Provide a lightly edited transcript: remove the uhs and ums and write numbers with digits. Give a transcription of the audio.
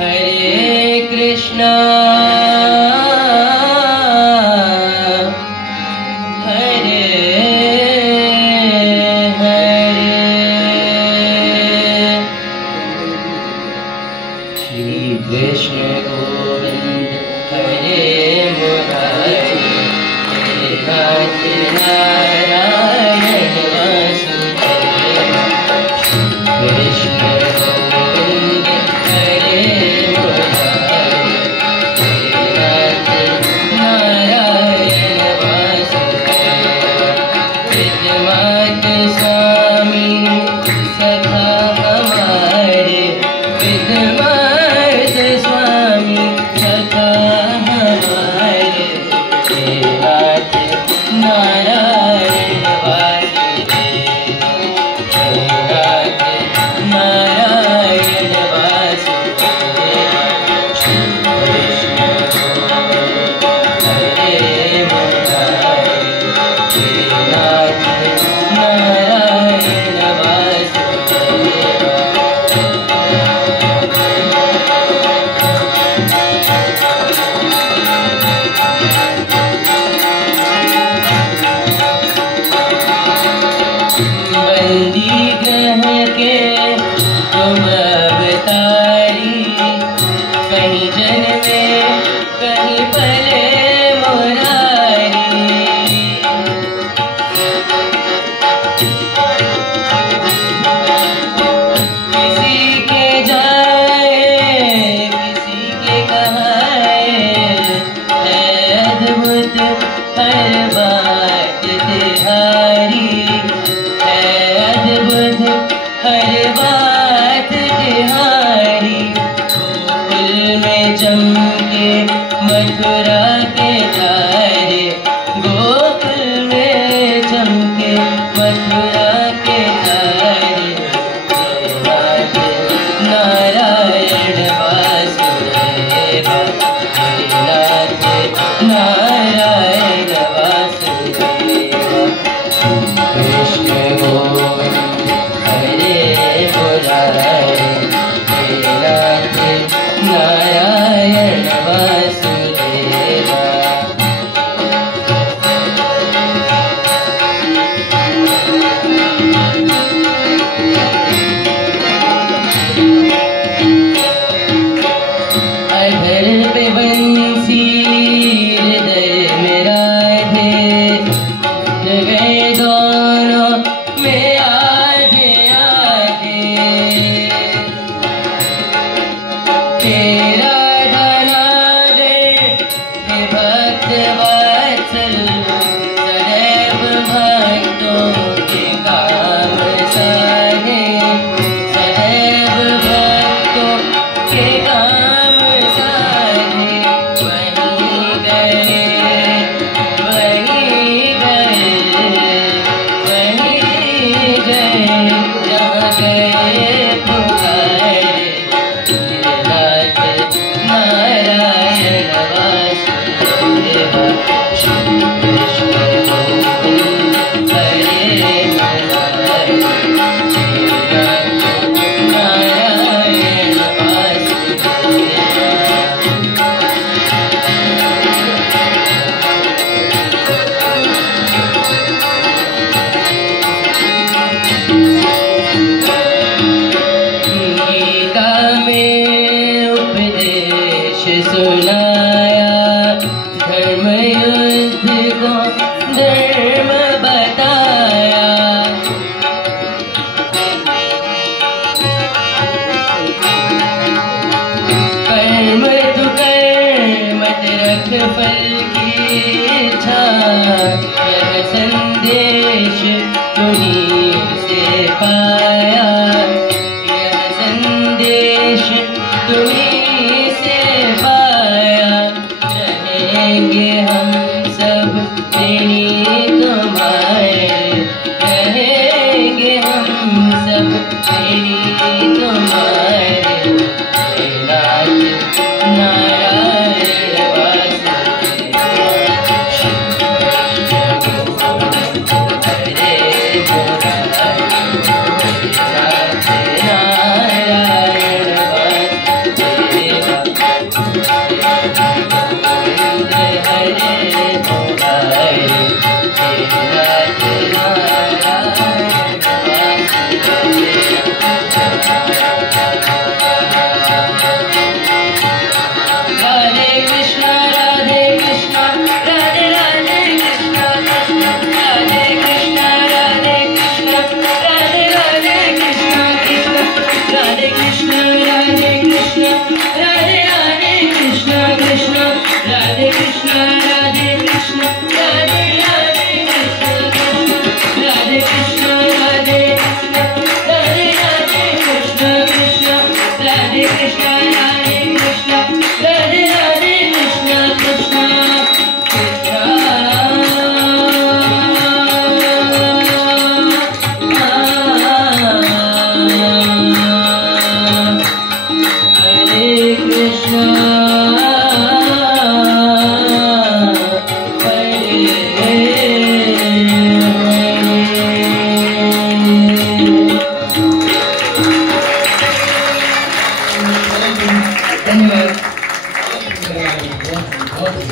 हरे कृष्णा हरे हरे श्री कृष्ण गोविंद हरे मुरारी हरे नाथ नारायण वासुदेव श्री कृष्ण गोविंद हरे मुरारी हरे नाथ नारायण वासुदेव विद्यमात स्वामी सखा हमारे विद्यमात स्वामी सखा हमारे हे नाथ नारायण वासुदेव हे नाथ नारायण वासुदेव श्री कृष्ण गोविंद हरे मुरारी हे नाथ नारायण वासुदेव बंदी ग्रह के तुम अवतारी कहीं जन्मे कहीं पले मुरारी किसी के जाए किसी के कहाए है अद्भुत हर बात तिहारी है अद्भुत हर बात तिहारी गोकुल में चमके मथुरा के तारे गोकुल में चमके मथुरा के तारे हे नाथ नारायण वासुदेव हे नाथ नारायण वासुदेव श्री कृष्ण गोविंद हरे मुरारी हे नाथ नारायण वासुदेव अधर पे बंसी हृदय में राधे गए दोनों में आधे आधे तेरा धना दे हे भक्त वात्सल सदैव भक्तों के काम साधे सदैव भक्तों के काम साधे वहीं गए वहीं गए जहाँ गए पुकारे हे नाथ नारायण वासुदेव श्री कृष्ण गोविंद हरे मुरारी हे नाथ नारायण वासुदेव गीता में उपदेश सुनाया धर्म युद्ध को धर्म बताया कर्म तू कर मत रख फल की इच्छा यह संदेश तुम्हीं से पाया यह संदेश तुम्हीं से पाया रहेंगे हम सब ऋणी तुम्हारे रहेंगे हम सब ऋणी तुम्हारे हे नाथ